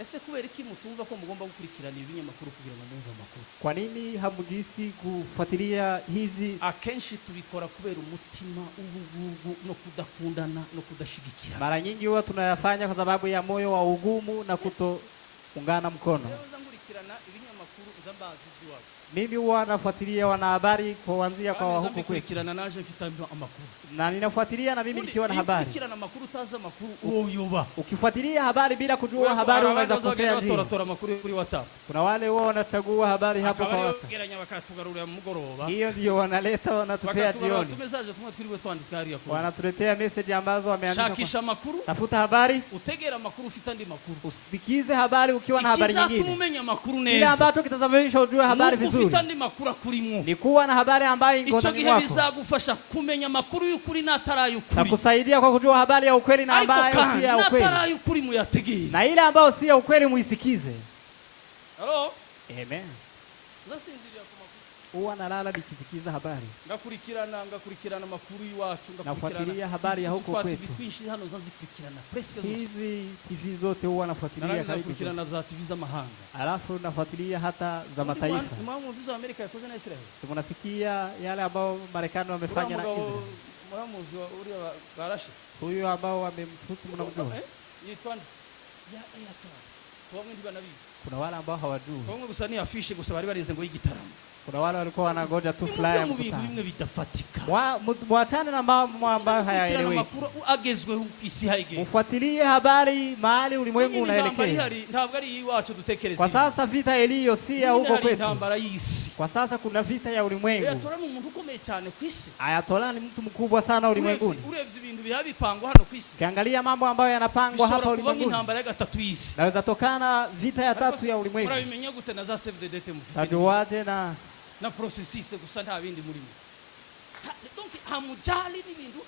ese kubera iki mutumva ko mugomba gukurikirana ibinyamakuru kugira ngo mwumve amakuru? Kwa nini hamjisi kufuatilia hizi? Akenshi tubikora kubera umutima ubugugu no kudakundana no kudashigikira. Mara nyingi huwa tunayafanya kwa sababu ya moyo wa ugumu na kutoungana mkono. Ngurikirana ibinyamakuru zambazi ziwabo. Mimi huwa nafuatilia wanahabari kuanzia kwa huko kwetu. Naje mfite amakuru. Na ninafuatilia na mimi nikiwa na habari. Ukikirana amakuru utaza amakuru uyoba. Ukifuatilia habari bila kujua habari unaweza kukosea njia. Tora amakuru kuri WhatsApp. Kuna wale wao wanachagua habari hapo kwa WhatsApp. Geranya bakatugarurira mu mugoroba. Hiyo ndio wanaleta wanatupea jioni. Tumezaje tumwe twiriwe twandika hariya kwa. Wanatuletea message ambazo wameandika. Shakisha amakuru. Tafuta habari. Utegera amakuru ufite andi makuru. Usikize habari ukiwa na habari nyingine. Ikizatuma amakuru neza. Kile ambacho kitazamisha ujue habari vizuri. Ufite andi makuru kurimwo. Ni kuwa na habari ambayo iko ndani mwako. Ico gihe bizagufasha kumenya amakuru y'ukuri n'atarayo ukuri. Na kusaidia kwa kujua habari ya ukweli na ambayo si ya ukweli. N'atarayo ukuri muyategeye. Na ile ambayo si ya ukweli muisikize. Hello? Amen. Nasinziriya ku makuru. Huwa nalala nikisikiza habari. Ngakurikirana amakuru y'iwacu nafuatilia habari ya huko kwetu. Bitwishi hano zazikurikirana presque zose. Hizi TV zote huwa nafuatilia karibu. Nakurikirana za TV za mahanga. Alafu nafuatilia hata za mataifa. Mwamu vizo Amerika yakoze na Israel. Tunasikia yale ambao Marekani wamefanya na Israel. Mwamu uri barashi. Huyo ambao wamemfutu mnamjua. Yitwanda. Ya Airtel. Wamwe ndibanabizi. Kuna wale ambao hawajui. Wamwe gusa ni afishe gusa bari barize ngo y'igitaramo. Kuna wale walikuwa wanangoja tu flyer mkutano. Bimwe bitafatika. Mwachane na mambo ambayo hayaeleweki. Agezweho kwisi haige. Mfuatilie habari mahali ulimwengu unaelekea. Ntabwo ari iwacu dutekereze. Kwa sasa vita iliyo si ya huko kwetu. Ntambara y'isi. Kwa sasa kuna vita ya ulimwengu. Ayatola ni umuntu ukomeye cyane kwisi. Ayatola ni mtu mkubwa sana ulimwenguni. Urebye ibintu bihapangwa hano kwisi. Kiangalia mambo ambayo yanapangwa hapa ulimwenguni. Intambara ya gatatu y'isi. Naweza tokana vita ya tatu ya ulimwengu. Murabimenya gute na za save the date mufite. Tajuaje na processes gusa nta bindi murimo. Donc hamujali n'ibintu.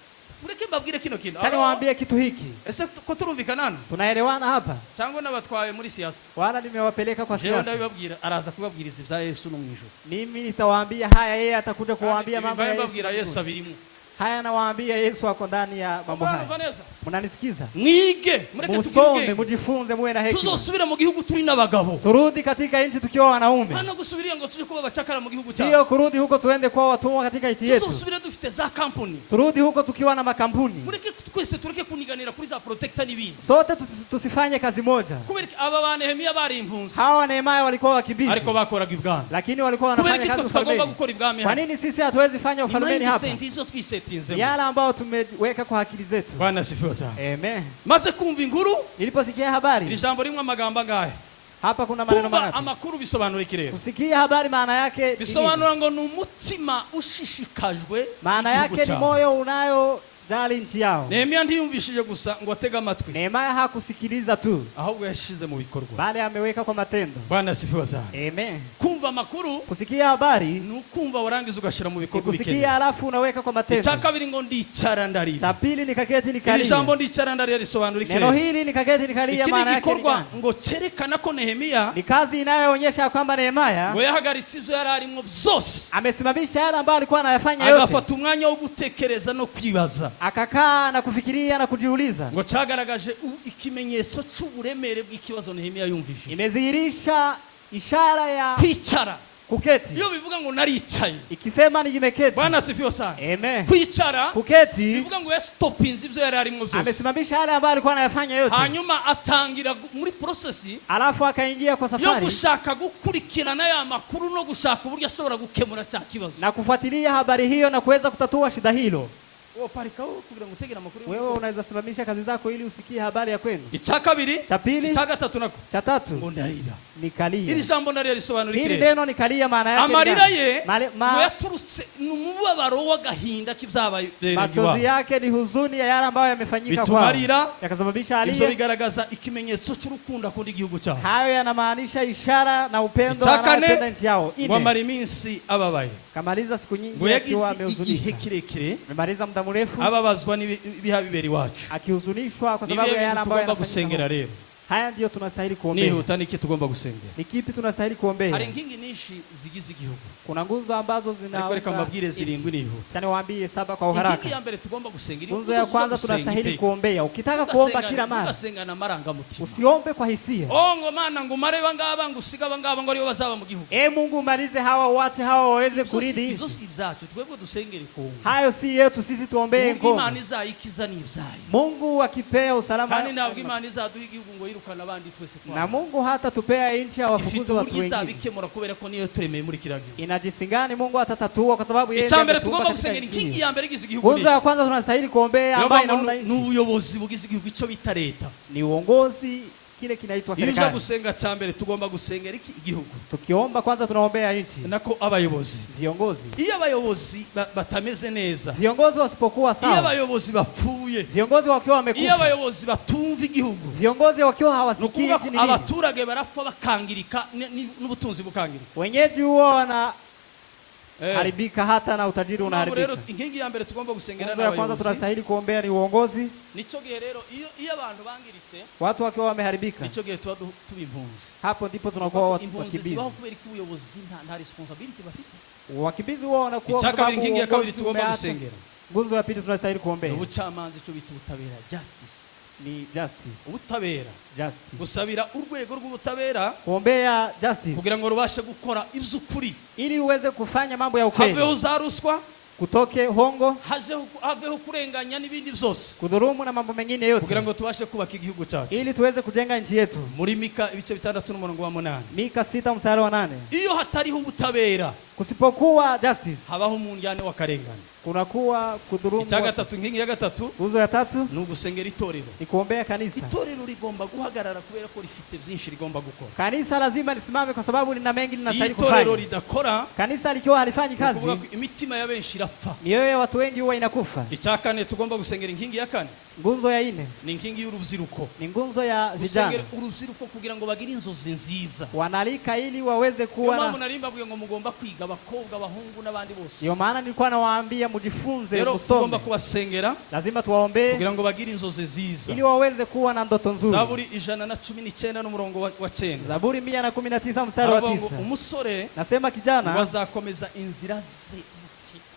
Mureke mbabwire kino kintu. Tani waambie kitu hiki. Ese ko turumvikana? Tunaelewana hapa? Cyangwa nabatwaye muri siasa. Wala nimewapeleka kwa siasa. Leo ndabibabwira araza kubabwiriza ibya Yesu no mwijuru. Mimi nitawaambia haya, yeye atakuja kuwaambia mambo ya Yesu. Mbabwira Yesu abirimo. Haya nawaambia Yesu ako ndani ya mambo haya. Mnanisikiza? Mwige, musome, mujifunze, muwe na hekima. Tuzosubira mu gihugu turi n'abagabo. Turudi katika nchi tukiwa wanaume. Hano gusubiria ngo tuje kuba bacakara mu gihugu cyacu. Sio kurudi huko tuende kwa watumwa katika nchi yetu. Tuzosubira dufite za kampuni. Turudi huko tukiwa na makampuni. Mureke twese tureke kuniganira kuri za protector n'ibindi. Sote tusifanye kazi moja. Kubera aba ba Nehemia bari impunzi. Hawa Nehemia walikuwa wakimbizi. Ariko bakoraga ibwami. Lakini walikuwa wanafanya kazi ufalmeni. Kwa nini sisi hatuwezi fanya ufalmeni hapa? Yala ambao tumeweka kwa akili zetu. Bwana sifiwe sana. Amen. Maze kumva inkuru, niliposikia habari. Iri jambo rimwe amagambo ngahe? Hapa kuna maneno mangapi? Amakuru bisobanura iki rero? Kusikia habari maana yake bisobanura ngo ni umutima ushishikajwe. Maana yake ni moyo unayo jali nchi yao. Nehemia ndiyumvishije gusa ngo atega amatwi. Nehemia hakusikiliza tu, ahubwo yashize mu bikorwa. Bali ameweka kwa matendo. Bwana sifiwe sana. Amen. Kumva amakuru, kusikia habari, ni ukumva warangiza ugashira mu bikorwa bikene. Kusikia alafu unaweka kwa matendo. Cha kabiri ngo ndicara ndarira. Cha pili nikaketi nikalia. Iri jambo ndicara ndarira risobanura iki? Neno hili nikaketi nikalia maana yake ni ngo cerekana ko Nehemia ni kazi inayoonyesha kwamba Nehemia ngo yahagaritse ivyo yararimo byose. Amesimamisha yale ambayo alikuwa anayafanya yote. Agafata umwanya wo gutekereza no kwibaza. Akakaa na kufikiria na kujiuliza. Ngo cagaragaje ikimenyetso cy'uburemere bw'ikibazo Nehemia yumvishije. Imezihirisha ishara ya kwicara, kuketi. Iyo bivuga ngo naricaye, ikisema ni nimeketi. Bwana sifiwe sana. Amen. Kwicara, kuketi, bivuga ngo yastopinze ivyo yari arimo byose. Amesimamisha yale ambayo alikuwa anayafanya yote. Hanyuma atangira muri process, alafu akaingia kwa safari yo gushaka gukurikirana ya makuru no gushaka uburyo ashobora gukemura cya kibazo na kufuatilia habari hiyo na kuweza kutatua shida hilo. Wewe unaweza simamisha kazi zako ili usikie habari ya kwenu. Icya kabiri, cha pili, icya gatatu nako. Cha tatu, ngo ndarira. Nikalia. Iri jambo ndarira risobanura iki? Hili neno nikalia maana yake amarira ye yaturutse n'umubabaro w'agahinda k'ibyabaye. Machozi yake ni huzuni ya yale ambayo yamefanyika kwao. Yakasababisha alia. Ibyo bigaragaza ikimenyetso cy'urukundo akunda igihugu cyao. Hayo yanamaanisha ishara na upendo anayopenda nchi yao. Wamara iminsi ababaye. Kamaliza siku nyingi akiwa amehuzunika. Memaliza muda mrefu. Ababazwa n'ibiha biberi wacu. Akihuzunishwa kwa sababu ya yale ambayo yanafanyika rero. Haya ndio tunastahili kuombea. Ni utaniki tugomba gusengera. Ni kipi tunastahili kuombea? Hari inkingi nishi zigize igihugu. Kuna nguzo ambazo reka mbabwire zirindwi niho. Cyane waambie 7 kwa uharaka. Inkingi ya mbere tugomba gusengera. Nguzo ya kwanza tunastahili kuombea. Ukitaka kuomba kila mara, ugasenga na marangamutima. Usiombe kwa hisia. Ngo mana ngo mare bangaba ngo usiga bangaba ngo ariyo bazaba mu gihugu. Mungu umalize hawa watu hawa waweze kuridi. Ibyo si ibyacu twebwe dusengera Kongo. Hayo si yetu sisi tuombee Kongo. Imana izayikiza ni ibyayo. Mungu akipea usalama. Kandi ntabwo Imana izaduha igihugu ngo yirukana abandi twese. Na Mungu hata tupea nchi awafukuze watu wengine. Izabikemura kubera ko niyo turemeye muri kiragiro. Inajisingani Mungu atatatua kwa sababu yeye. Icyambere tugomba gusengera inkingi ya mbere gize igihugu. Nguzo ya kwanza tunastahili kuombea ambayo inaunda nchi. Ni ubuyobozi bugize igihugu icyo bita leta. Ni uongozi kile kinaitwa serikali. Iyo gusenga cyambere tugomba gusengera iki igihugu. Tukiomba kwanza tunaombea nchi. Nako abayobozi. Viongozi. Iyo abayobozi batameze neza. Viongozi wasipokuwa sawa. Iyo abayobozi bapfuye. Viongozi wakiwa wamekufa. Iyo abayobozi batumva igihugu. Viongozi wakiwa hawasikii nchi ni nini. Abaturage barapfa bakangirika n'ubutunzi bukangirika. Wenyeji huwa wana haribika hata na utajiri unaharibika. Rero inkingi ya mbere tugomba gusengera n'abayobozi. Kwanza tunastahili kuombea ni uongozi. Nico gihe rero iyo abantu bangiritse, watu wakiwa wameharibika, nico gihe tubimpunzi. Hapo ndipo tunakuwa wakimbizi. Wao kubera ko ubuyobozi nta responsibility bafite. Wakimbizi wao wanakuwa kwa sababu inkingi ya kabiri tugomba gusengera. Nguzo ya pili tunastahili kuombea. Ubucamanza cyo bita ubutabera, justice. Ni justice. Ubutabera. Justice. Gusabira urwego rw'ubutabera. Kuombea justice. Kugira ngo rubashe gukora iby'ukuri. Ili uweze kufanya mambo ya ukweli. Haveho za ruswa. Kutoke hongo, haveho kurenganya n'ibindi byose, kudhurumu na mambo mengine yote, kugira ngo tubashe kubaka igihugu cyacu, ili tuweze kujenga nchi yetu. Muri Mika ibice 6:8. Mika 6:8. Iyo hatariho ubutabera, kusipokuwa justice, habaho umunjyane w'akarengane, kunakuwa kudhurumu. Icya gatatu, inkingi ya gatatu, nguzo ya tatu, ni ugusengera itorero. Ni kuombea kanisa. Itorero rigomba guhagarara kubera ko rifite byinshi rigomba gukora. Kanisa lazima lisimame kwa sababu lina mengi linastahili kufanya. Itorero lidakora, kanisa likiwa halifanyi kazi, imitima ya benshi irapfa. Mioyo ya watu wengi huwa inakufa. Icya kane tugomba gusengera inkingi ya kane. Nguzo ya 4 ni inkingi y'urubyiruko. Ni nguzo ya vijana. Gusengera urubyiruko kugira ngo bagire inzozi nziza. Wanalika ili waweze kuwa na. Mama narimba kugira ngo mugomba kwiga abakobwa abahungu n'abandi bose. Ndio maana nilikuwa nawaambia mujifunze musome. Tugomba kubasengera. Lazima tuwaombee kugira ngo bagire inzozi nziza. Ili waweze kuwa na ndoto nzuri. Zaburi 119 n'umurongo wa 9. Zaburi 119 mstari wa 9. Umusore nasema kijana bazakomeza inzira ze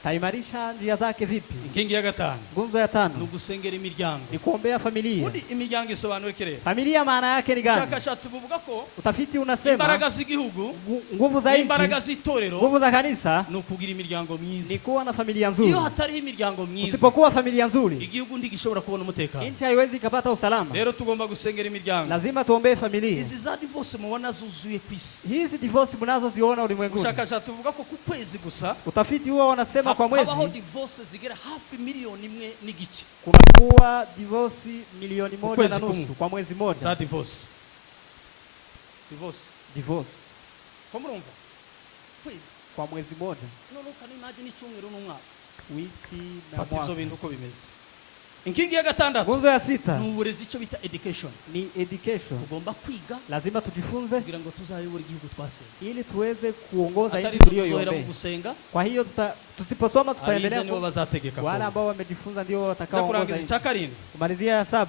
taimarisha njia zake vipi? Inkingi ya gatanu. Nguzo ya 5 ni ugusengera imiryango. Ni kuombea familia. Undi imiryango isobanura kirere. Familia maana yake ni gani? Shakashatsi buvuga ko utafiti unasema imbaraga z'igihugu, nguvu za nchi, imbaraga z'itorero, nguvu za kanisa ni kugira imiryango myiza. Ni kuwa na familia nzuri. Iyo hatari imiryango myiza, usipokuwa familia nzuri, igihugu ndigishobora kubona umutekano. Nchi haiwezi kupata usalama. Rero tugomba gusengera imiryango. Lazima tuombee familia. Izi za divorce mubona zuzuye kwisi. Hizi divorce mnazoziona ulimwenguni. Shakashatsi buvuga ko ku kwezi gusa, utafiti huo wanasema kwa mwezi divorce zigera hafi milioni 1 n'igice. Kunakuwa divorce milioni 1.5 kwa mwezi mmoja. Za divorce. Kumurumva? Kwezi kwa mwezi mmoja. None ukani imagine icyumweru n'umwaka. Wiki na mwaka. Fatizo bintu uko bimeze. Inkingi ya gatandatu. Nguzo ya 6 ni uburezi cyo bita education. Ni education. Tugomba kwiga. Lazima tujifunze kugira ngo tuzayobore igihugu twase. Ili tuweze kuongoza nchi tuliyoiombea. Kwa hiyo tusiposoma tutaendelea nibo bazategeka. Wale ambao wamejifunza ndio watakaoongoza nchi. Kumalizia ya 7.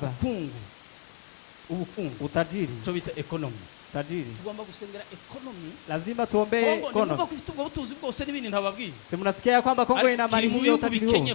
Ubukungu. Utajiri. Cyo bita economy. Tajiri. Tugomba gusengera economy. Lazima tuombee economy. Kongo kufite ubwo butunzi bwose n'ibindi ntababwiye. Si mnasikia kwamba Kongo ina mali nyingi ya utajiri huu.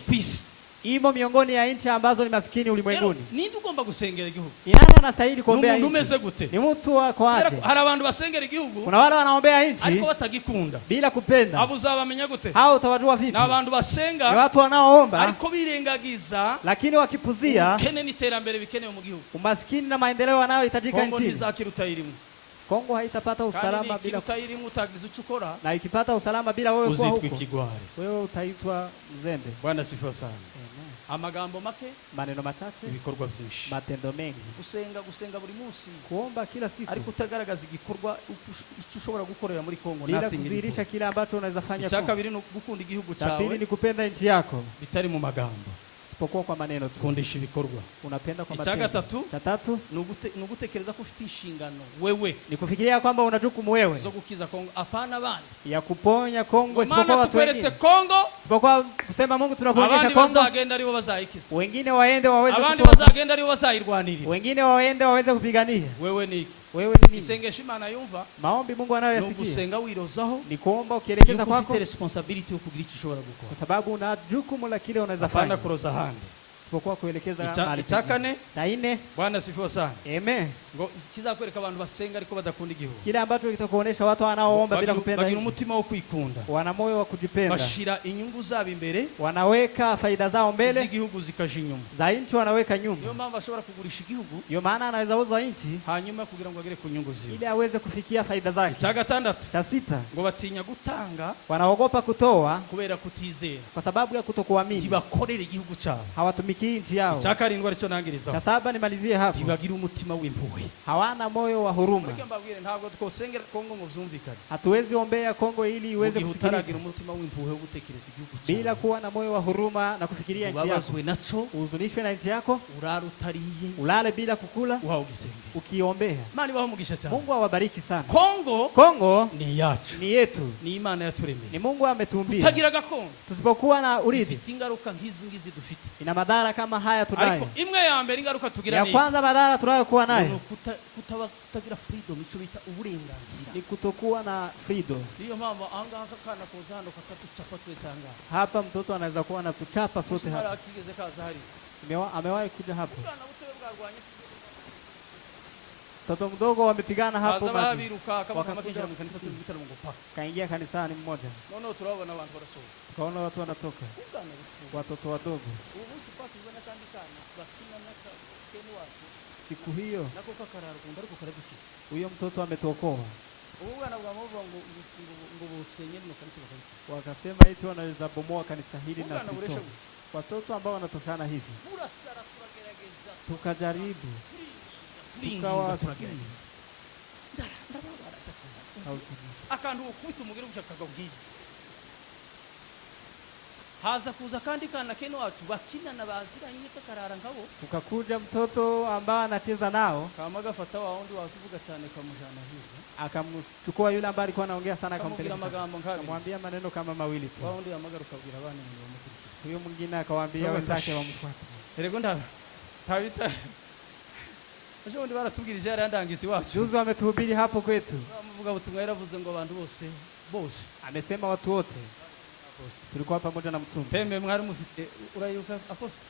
Imo miongoni ya nchi ambazo ni maskini ulimwenguni. Ninde ugomba gusengera igihugu? Nani anastahili kuombea nchi? Umeze gute? Ni mtu wako aje? Hari abantu basengera igihugu. Kuna wale wanaombea nchi ariko batagikunda. Bila kupenda. Abo uzabamenya gute? Hao utawajua vipi? Na abantu basenga. Ni watu wanaoomba. Ariko birengagiza. Lakini wakipuzia. Kene niterambere bikenewe mu gihugu. Umaskini na maendeleo yanayohitajika nchini. Kongo ntizakira irimu. Kongo haitapata usalama bila irimu utagize uchukora. Na ikipata usalama bila wewe kuwa huko. Uzitwa ikigwari. Wewe utaitwa mzembe. Bwana sifa sana. amagambo make, maneno machache, ibikorwa byinshi. matendo mengi. Gusenga buri munsi, kuomba kila siku, ariko utagaragaza igikorwa icyo ushobora gukorera muri Kongo, bila kuzirisha kile ambacho unaweza fanya. Icyaka biri no gukunda igihugu cyawe, pili ni kupenda nchi yako, bitari mu magambo, sipokuwa kwa maneno tu, kundisha ibikorwa, unapenda kwa matendo. Cha tatu ni ugutekereza ko ufite inshingano wewe, ni kufikiria kwamba una jukumu wewe zo gukiza Kongo, apana bandi, ya kuponya Kongo, sipokuwa watu wengine. Kongo, sipokuwa kusema Mungu tunakuonyesha Kongo, abandi bazagenda aribo bazayikiza, wengine waende waweze, abandi bazagenda aribo bazayirwanirira, wengine waende waweze kupigania. Wewe ni nini? Isengesho Imana yumva, maombi Mungu anayoyasikia, no gusenga wirozaho, ni kuomba ukielekeza kwako, ufite responsibility yo kugira icyo ushobora gukora, kwa sababu una jukumu la kile unaweza fanya, hapana kuroza handi, sipokuwa kuelekeza mahali. Itakane na ine, Bwana sifiwe sana. Amen. Ngo kizakwereka abantu basenga ariko badakunda igihugu, kile ambacho kitakuonesha watu wanaoomba bila kupenda, bagira umutima wo kwikunda, wana moyo wa kujipenda, bashira inyungu zabo imbere, wanaweka faida zao mbele, igihugu zikaje inyuma, za nchi wanaweka nyuma. Niyo mpamvu ashobora kugurisha igihugu, ndio maana anaweza uza nchi hanyuma kugira ngo agere ku nyungu ziwe, ili aweze kufikia faida zake. Cha gatandatu, cha sita, ngo batinya gutanga, wanaogopa kutoa kubera kutizera, kwa sababu ya kutokuamini, tibakorera igihugu cyabo, hawatumiki nchi yao. Cha karindwi aricyo nangiriza, cha saba nimalizie hapo, tibagira umutima w'impuhwe, hawana moyo wa huruma. Ntabwo twosengera Kongo mu byumvikane, hatuwezi ombea Kongo ili iweze kufikiria, umutima w'impuhwe wo gutekereza igihugu cyabo, bila kuwa na moyo wa huruma na kufikiria nchi yako, ubabazwe naco, uzunishwe na nchi yako, urara utariye, ulale bila kukula, uhawe gisenge, ukiombea. Imana ibaho umugisha cyane. Mungu awabariki sana. Kongo ni yacu, ni yetu, ni Imana yaturemeye, ni Mungu ametuumbia. tutagira gakondo, tusipokuwa na urithi, ifite ingaruka ngizi dufite, ina madhara kama haya tunayo. Ariko imwe ya mbere ingaruka tugira ni ya kwanza, madhara tunayokuwa nayo kutagira freedom, icyo bita uburenganzira, ni kutokuwa na freedom. Niyo mpamvu anga kana koza hano katatuchapa twesanga hapa, mtoto anaweza kuwa na kuchapa sote hapa. Akigeze kaza hari amewahi kuja hapo, mtoto mdogo wamepigana hapo, kaingia kanisani mmoja, kaona watu wanatoka, watoto wadogo. Siku hiyo huyo mtoto ametokoa, wakasema eti wanaweza bomoa kanisa hili na kutoa watoto ambao wanatoshana hivi. Tukajaribu, akantu ukubita umugire gushaka ubwiye, haza kuza kandi kana keno wacu bakina na baziranye kakarara ngabo, tukakuja mtoto ambaye anacheza nao, kama gafata waondi wasuvuga cyane kamujana hivi, akamchukua yule ambaye alikuwa anaongea sana, akampeleka, akamwambia maneno kama mawili tu, waondi amagaruka bwira abana ni wamukuru, huyo mwingine akawaambia wenzake wamfuate. Erego tabita Ajondi baratubwirije yarandangisi wacu, juzi wametuhubiri hapo kwetu, amuvuga butumwa yaravuze ngo abantu bose, amesema watu wote tulikuwa pamoja na mtume. Pembe mwari mufite urayuka apostle,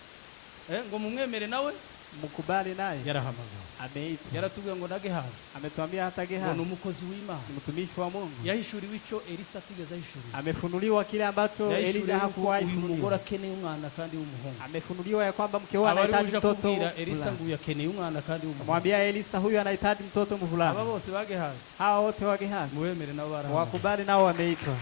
ngo mumwemere nawe mukubali naye, yarahamagawe, ameitwa, yaratubwiye ngo nage hazi, ametuambia hata Gehazi, ngo umukozi w'Imana, ni mtumishi wa Mungu, yahishuriwe ico Elisa tigeze ahishuriwe, amefunuliwa kile ambacho Elia hakuwahi kufunuliwa. Umugore akeneye umwana kandi w'umuhungu, amefunuliwa ya kwamba mke wake anahitaji mtoto. Elisa ngo yakeneye umwana kandi w'umuhungu, mwambia Elisa huyu anahitaji mtoto mvulana. Aba bose ba Gehazi, hao wote wa Gehazi muwemere nabo barahamagawe, wakubali nao wameitwa.